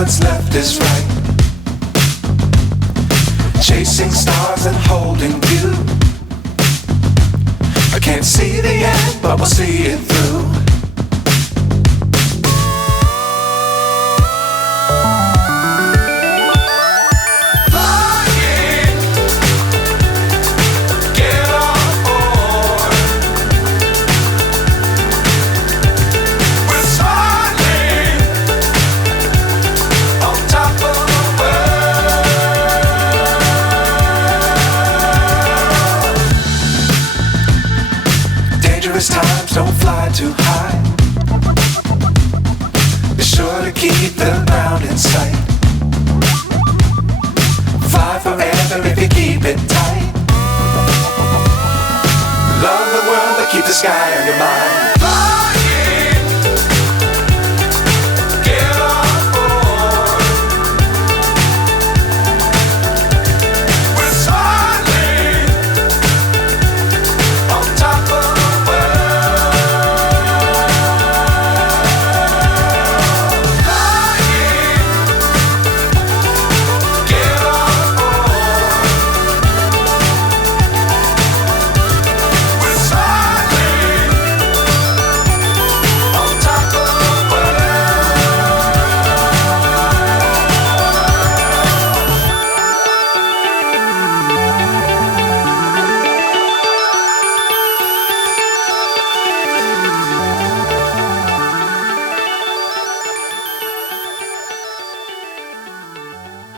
what's left is right. Chasing stars and holding you. I can't see the end, but we'll see it through. Times don't fly too high. Be sure to keep the ground in sight. Fly forever if you keep it tight. Love the world but keep the sky on your mind.